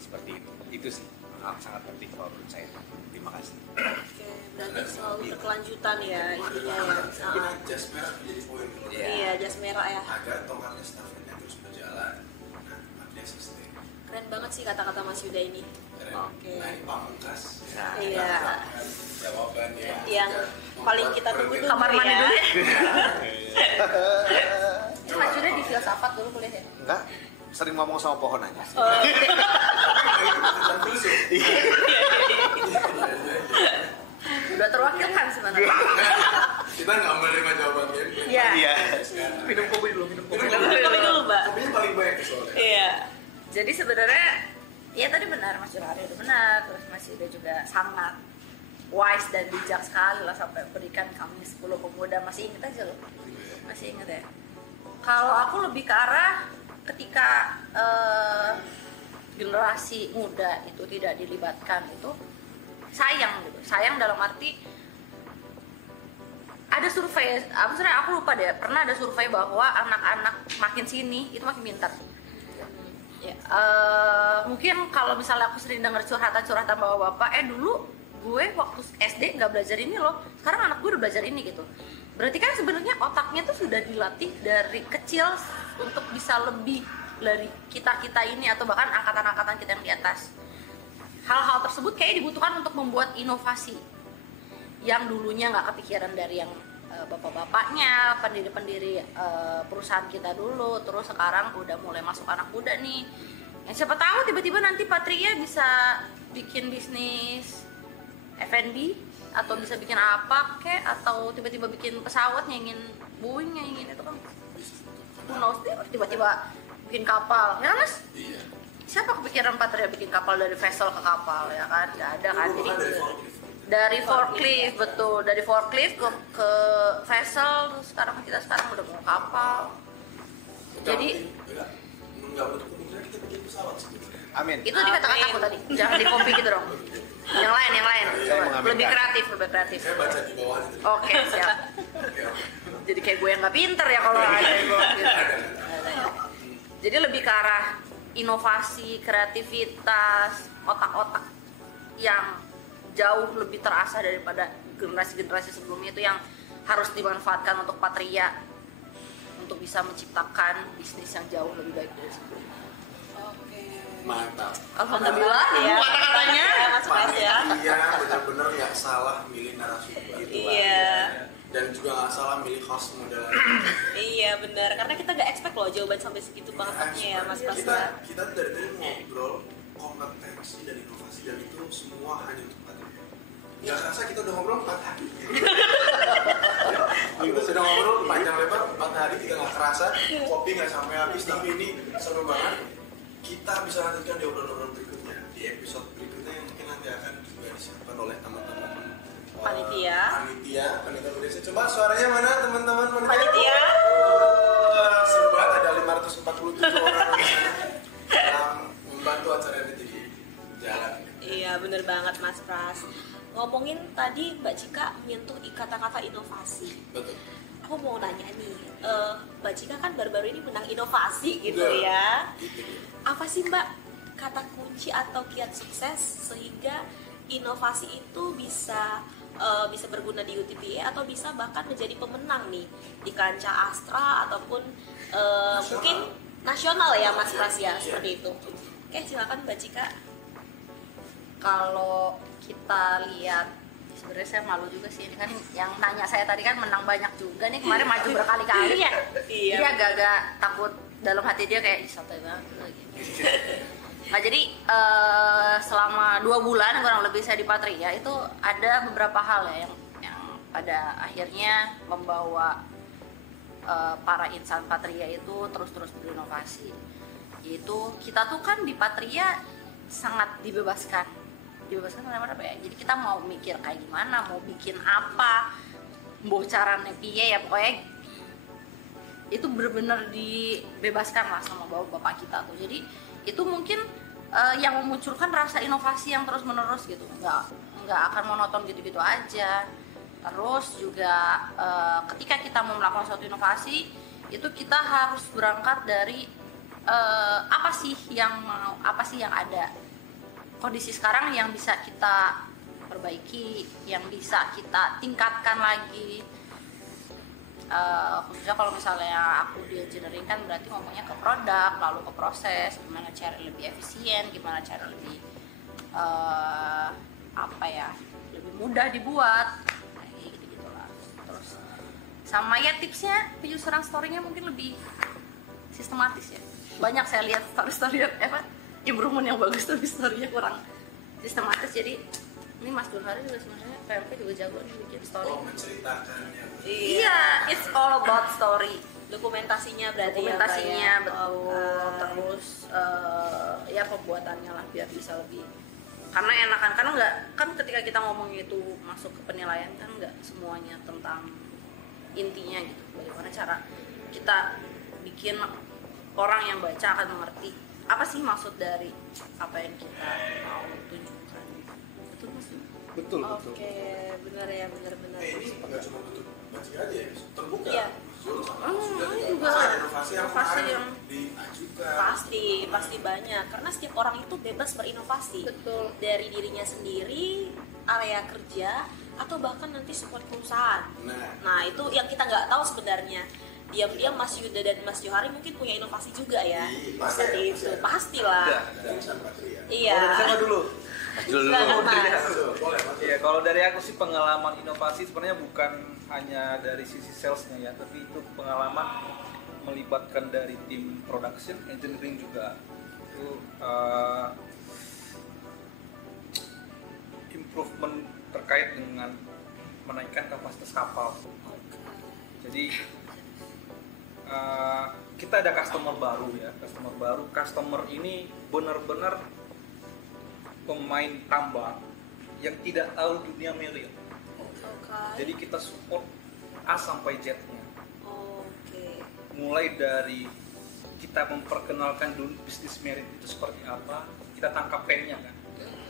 Seperti itu sih sangat penting kalau menurut saya. Terima kasih. Oke, berarti selalu berkelanjutan ya intinya ya. Ini jas merah menjadi poin. Iya, jas merah ya. Agar tongkat estafetnya terus berjalan. Nah, artinya sustain. Keren banget sih kata-kata Mas Yuda ini. Keren. Oke. Nah, ini pamungkas. Nah, Iya. Jawabannya. Yang paling kita tunggu-tunggu Kamar mandi ya. dulu ya. Mas Yuda di filsafat dulu kuliah ya? enggak, sering ngomong sama pohon aja. Udah terwakilkan sebenarnya. Kita nggak menerima jawabannya. Iya. Iya. Minum kopi dulu. Kopi dulu, Mbak. Kopinya paling banyak soalnya. Iya. Jadi sebenarnya ya tadi benar Mas Johari udah benar, terus Mas Yuda juga sangat wise dan bijak sekali lah sampai berikan kami 10 pemuda. Masih ingat aja loh. Masih ingat ya. Kalau aku lebih ke arah ketika generasi muda itu tidak dilibatkan itu sayang gitu. Sayang dalam arti ada survei, aku lupa deh, pernah ada survei bahwa anak-anak makin sini itu makin pintar. Ya, mungkin kalau misalnya aku sering dengar curhatan-curhatan bapak-bapak, dulu gue waktu SD nggak belajar ini loh, sekarang anak gue udah belajar ini gitu. Berarti kan sebenarnya otaknya tuh sudah dilatih dari kecil untuk bisa lebih dari kita ini atau bahkan angkatan-angkatan kita yang di atas. Hal-hal tersebut kayak dibutuhkan untuk membuat inovasi yang dulunya nggak kepikiran dari yang bapak-bapaknya, pendiri-pendiri perusahaan kita dulu, terus sekarang udah mulai masuk anak muda nih. Yang siapa tahu tiba-tiba nanti Patria bisa bikin bisnis F&B atau bisa bikin apa kek, atau tiba-tiba bikin pesawat ingin Boeing ingin itu kan. Who knows, tiba-tiba bikin kapal, ya kan Mas? Iya. Siapa kepikiran Patria bikin kapal dari vessel ke kapal, ya kan? Nggak ada kan? Dulu Jadi kan dari forklift. dari forklift, betul, dari forklift ke vessel, terus sekarang udah mau kapal. Jadi nggak butuh kemungkinan kita bikin pesawat sebenarnya. Amin. itu di kata-kata aku tadi, jangan di copy gitu dong. Yang lain, Saya coba. mengaminkan. Lebih kreatif. Saya baca di bawah itu. Oke, siap. Oke. Jadi kayak gue yang nggak pinter ya kalau ada yang gue gitu. Jadi lebih ke arah inovasi, kreativitas, otak-otak yang jauh lebih terasa daripada generasi-generasi sebelumnya itu yang harus dimanfaatkan untuk Patria untuk bisa menciptakan bisnis yang jauh lebih baik dari sebelumnya. Oke. Mantap. Alhamdulillah, Ya, kata-katanya. Mas Pras ya. Iya, benar-benar nggak salah milih narasumber. Iya. Dan juga nggak salah milih host model. Iya benar, karena kita nggak expect loh jawaban sampai segitu bangetnya ya Mas Pras. Kita dari tadi ngobrol kompetensi dan inovasi, dan itu semua hanya untuk Patria. Nggak kerasa kita udah ngobrol 4 hari. Kita sudah ngobrol panjang lebar 4 hari, kita nggak kerasa. Kopi nggak sampai habis, tapi ini seru banget. Kita bisa lanjutkan di obrolan-obrolan berikutnya, di episode berikutnya yang mungkin nanti akan juga disiapkan oleh teman-teman Panitia. Panitia Indonesia. Coba suaranya mana teman-teman Panitia. Seru banget, ada 547 orang di sana yang membantu acara ini jadi jalan. Iya bener banget Mas Pras. Ngomongin tadi Mbak Cika menyentuh kata-kata inovasi. Betul. Aku mau nanya nih, Mbak Cika kan baru-baru ini menang inovasi gitu Betul. ya. Gitu. Apa sih Mbak kata kunci atau kiat sukses sehingga inovasi itu bisa berguna di UTPA atau bisa bahkan menjadi pemenang nih di kancah Astra ataupun mungkin nasional ya Mas Pras ya, seperti itu. Oke, silakan Mbak Cika. Kalau kita lihat, sebenarnya saya malu juga sih, ini kan yang nanya saya tadi kan menang banyak juga nih, kemarin maju berkali-kali ya. Iya. Dia agak-agak takut dalam hati dia kayak, "Ih, santai banget gitu." Nah jadi selama 2 bulan kurang lebih saya di Patria itu ada beberapa hal ya yang pada akhirnya membawa para insan Patria itu terus berinovasi. Yaitu kita tuh kan di Patria sangat dibebaskan apa ya, jadi kita mau mikir kayak gimana, mau bikin apa, mau caranya piye ya, pokoknya itu benar-benar dibebaskan lah sama bapak kita tuh. Jadi itu mungkin yang memunculkan rasa inovasi yang terus menerus gitu, nggak akan monoton gitu-gitu aja. Terus juga ketika kita mau melakukan suatu inovasi itu kita harus berangkat dari apa sih yang ada, kondisi sekarang yang bisa kita perbaiki, yang bisa kita tingkatkan lagi. Khususnya kalau misalnya aku di engineering kan berarti ngomongnya ke produk, lalu ke proses, gimana cara lebih efisien, gimana cara lebih lebih mudah dibuat, kayak gitu lah. Terus sama ya tipsnya penyusunan story-nya mungkin lebih sistematis ya. Banyak saya lihat story improvement yang bagus tapi story-nya kurang sistematis. Jadi ini Mas Gunhari juga sebenarnya PMP juga jago nih bikin story. Oh, menceritakannya. Iya, it's all about story. Dokumentasinya berarti Dokumentasinya ya, Mbak ya? betul. Oh, Terus ya pembuatannya lah biar bisa lebih, karena enakan, karena nggak kan ketika kita ngomong itu masuk ke penilaian kan nggak semuanya tentang intinya gitu. Bagaimana cara kita bikin orang yang baca akan mengerti apa sih maksud dari apa yang kita mau tunjukkan. Betul Mas? Betul. Oke, benar ya, benar-benar. Ini nggak cuma bentuk baca aja ya, terbuka. Iya. Juga Ada inovasi inovasi yang yang diajukan. Pasti banyak, karena setiap orang itu bebas berinovasi. betul. Dari dirinya sendiri, area kerja, atau bahkan nanti support perusahaan. Nah itu yang kita nggak tahu sebenarnya. Diam-diam Mas Yuda dan Mas Johari mungkin punya inovasi juga ya. Pasti, Seperti itu, pasti. pastilah. Dan Insan Patria. Iya. Sama dulu. Silakan, Mas. Boleh, Mas. Iya, kalau dari aku sih pengalaman inovasi sebenarnya bukan hanya dari sisi salesnya ya, tapi itu pengalaman melibatkan dari tim production, engineering juga. Itu improvement terkait dengan menaikkan kapasitas kapal. Jadi kita ada customer baru ya, customer ini benar-benar pemain tambang yang tidak tahu dunia marine. Oke. Jadi kita support A sampai Z-nya. Oke. Mulai dari kita memperkenalkan dulu bisnis marine itu seperti apa, kita tangkap pennya kan.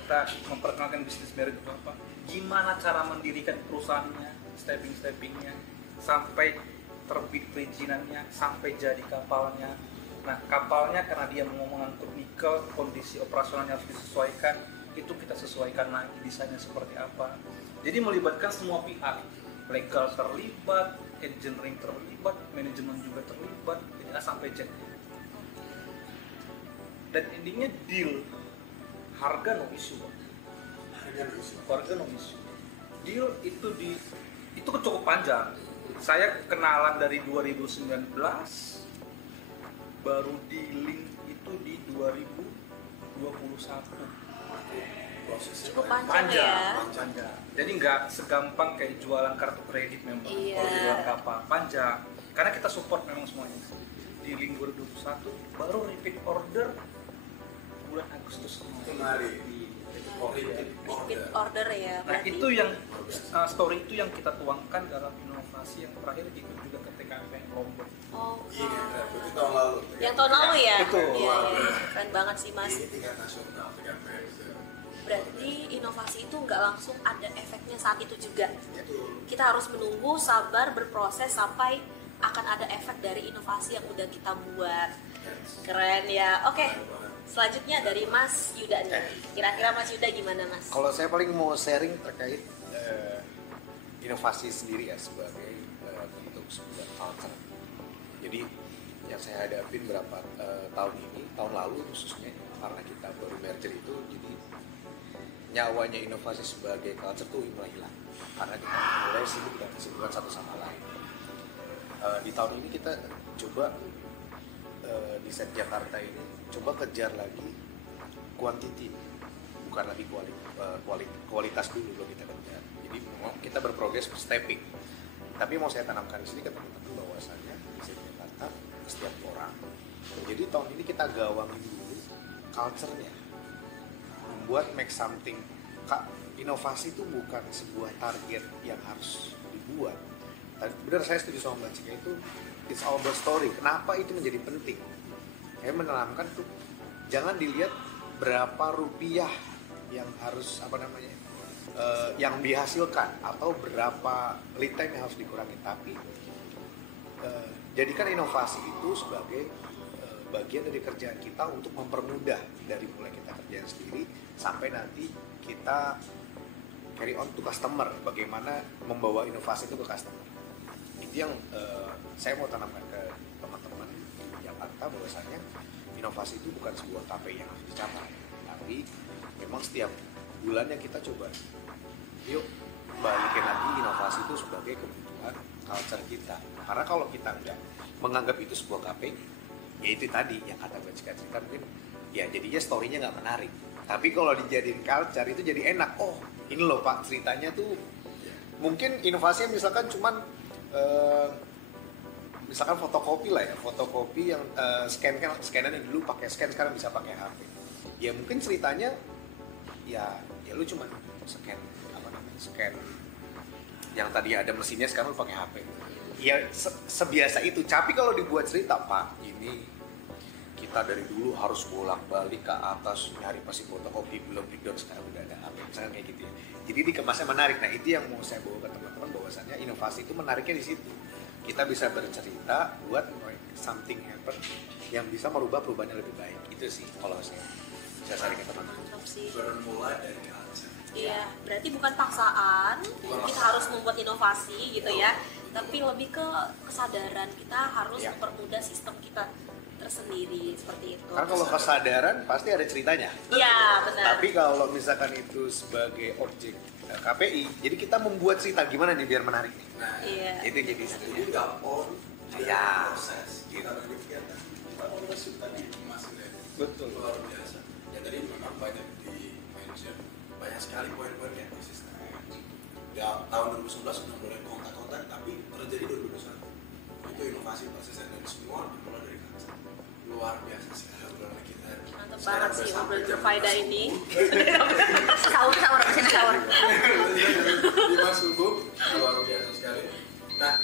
Kita memperkenalkan bisnis marine itu apa, gimana cara mendirikan perusahaannya, stepping-steppingnya, sampai terbit perizinannya, sampai jadi kapalnya. Nah, kapalnya karena dia mau mengangkut nikel, kondisi operasionalnya harus disesuaikan, itu kita sesuaikan lagi desainnya seperti apa. Jadi melibatkan semua pihak, legal terlibat, engineering terlibat, manajemen juga terlibat, jadi A sampai Z. Dan endingnya deal, harga no issue. Harga no issue. Deal itu cukup panjang. Saya kenalan dari 2019, baru dealing itu di 2021. Prosesnya Cukup panjang. panjang ya. Jadi nggak segampang kayak jualan kartu kredit memang. Iya. Kalau jualan kapal panjang, karena kita support memang semuanya. Dealing 2021, baru repeat order bulan Agustus Kemarin. Repeat order ya. Nah berarti. itu yang story itu yang kita tuangkan dalam inovasi yang terakhir ikut juga ke TKP Lombok. Oke. Iya, berarti tahun lalu. Yang tahun lalu ya. Betul. Iya. Keren banget sih Mas. Ini tingkat nasional, tingkat PSL. Berarti inovasi itu nggak langsung ada efeknya saat itu juga. Betul. Kita harus menunggu, sabar, berproses sampai akan ada efek dari inovasi yang udah kita buat. Keren ya. Oke. Selanjutnya dari Mas Yuda nih. Kira-kira Mas Yuda gimana Mas? Kalau saya paling mau sharing terkait inovasi sendiri ya sebagai bentuk sebuah culture. Jadi yang saya hadapin berapa tahun lalu khususnya karena kita baru merger itu, jadi nyawanya inovasi sebagai culture tuh mulai hilang karena kita mulai sibuk dan kesibukan satu sama lain. Di tahun ini kita coba di Set Jakarta ini coba kejar lagi quantity, bukan lagi kualitas dulu belum kita kejar. Jadi kita berprogres stepping. Tapi mau saya tanamkan di sini ke teman-teman bahwasannya di Set Jakarta setiap orang. Jadi tahun ini kita gawangin dulu culture-nya, membuat make something. Inovasi itu bukan sebuah target yang harus dibuat. Benar, saya setuju sama Mbak Cika itu it's all about story. Kenapa itu menjadi penting? Saya menanamkan tuh jangan dilihat berapa rupiah yang harus yang dihasilkan atau berapa lead time yang harus dikurangi, tapi jadikan inovasi itu sebagai bagian dari kerjaan kita untuk mempermudah dari mulai kita kerjaan sendiri sampai nanti kita carry on to customer, bagaimana membawa inovasi itu ke customer. Itu yang saya mau tanamkan ke teman-teman Jakarta, bahwasanya inovasi itu bukan sebuah KPI yang harus dicapai, tapi memang setiap bulannya kita coba yuk balikin lagi inovasi itu sebagai kebutuhan culture kita. Karena kalau kita nggak menganggap itu sebuah KPI, ya itu tadi yang kata Mbak Cika cerita, mungkin ya jadinya story-nya nggak menarik. Tapi kalau dijadiin culture itu jadi enak. Oh ini loh Pak, ceritanya tuh mungkin inovasinya misalkan cuman misalkan fotokopi lah ya, fotokopi yang scanan yang dulu pakai scan sekarang bisa pakai HP. Ya mungkin ceritanya ya lu cuman scan scan yang tadi ada mesinnya sekarang lu pakai HP. Ya sebiasa itu. Tapi kalau dibuat cerita, Pak, ini kita dari dulu harus bolak-balik ke atas nyari pasti fotokopi, belum breakdown, sekarang udah ada HP, misalnya kayak gitu ya. Jadi dikemasnya menarik. Nah itu yang mau saya bawa ke teman-teman, bahwasannya inovasi itu menariknya di situ. Kita bisa bercerita buat something happen yang bisa merubah perubahannya lebih baik. Itu sih kalau saya saring ke teman-teman. Mantap sih. Bermula dari culture. Iya, berarti bukan paksaan kita harus membuat inovasi gitu ya, tapi lebih ke kesadaran kita harus mempermudah sistem kita tersendiri seperti itu. Karena kalau kesadaran pasti ada ceritanya. Iya, benar. Tapi kalau misalkan itu sebagai objek KPI, jadi kita membuat cerita gimana nih biar menarik nih. Nah, Iya. Itu jadi jadi gampang Ya. proses kita dari kegiatan kita urus tadi masih Betul. luar biasa. Ya tadi memang banyak di mention, banyak sekali poin-poin yang konsisten. Ya tahun 2011 sudah mulai kontak-kontak, tapi terjadi 2021 itu inovasi persisten dan semua dimulai dari kantor. Luar biasa sekali obrolan kita. Mantap banget sih obrolan berfaedah ini. Sahur kesini sahur. Lima subuh luar biasa sekali. Nah,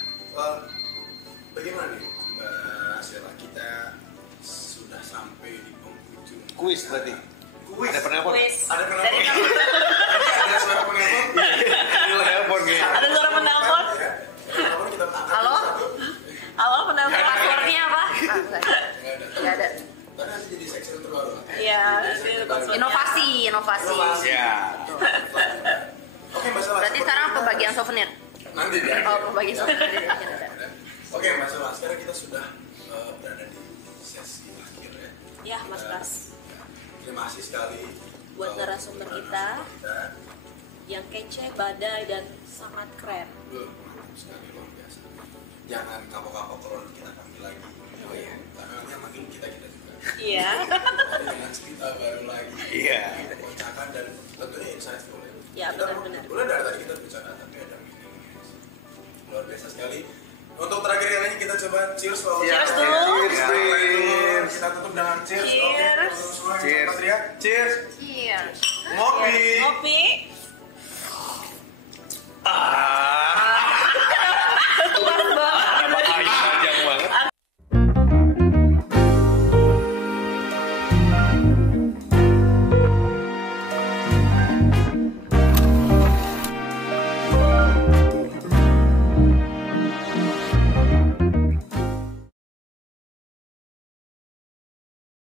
bagaimana nih Mbak Sheila, kita sudah sampai di penghujung kuis berarti. kuis. Ada penelpon. Kuis. Ada penelpon. Dari kamu. Ada suara penelpon. Telepon gitu. Ada suara penelpon. Ya. Penelpon kita angkat Halo? satu. Awal penelpon. Passwordnya apa? Nggak ada. Nggak ada. Tapi nanti jadi section terbaru. Iya, itu passwordnya. Inovasi. Ya. Oke, Mbak Sheila. Berarti sekarang pembagian souvenir. Nanti dia. Oh, pembagian souvenir. Oke, Mbak Sheila, sekarang kita sudah berada di sesi akhir ya. Ya, Mas Pras. Terima kasih sekali Buat narasumber kita. Yang kece, badai, dan sangat keren. Mantap sekali, luar biasa. Jangan kapok-kapok kalau kita panggil lagi. Oh iya. Karena ini makin kita juga. Iya. Tapi dengan cerita baru lagi. Iya. Kocakakan dan tentunya insightful ya. Ya, benar-benar. Boleh dari tadi kita bicara tapi ada meaning. Luar biasa sekali. Untuk terakhir kalinya kita coba cheers dulu. Cheers dulu. Cheers. Kita tutup dengan cheers. Cheers. Oke, semua Cheers. Patria. Cheers. Iya. Ngopi. Kopi.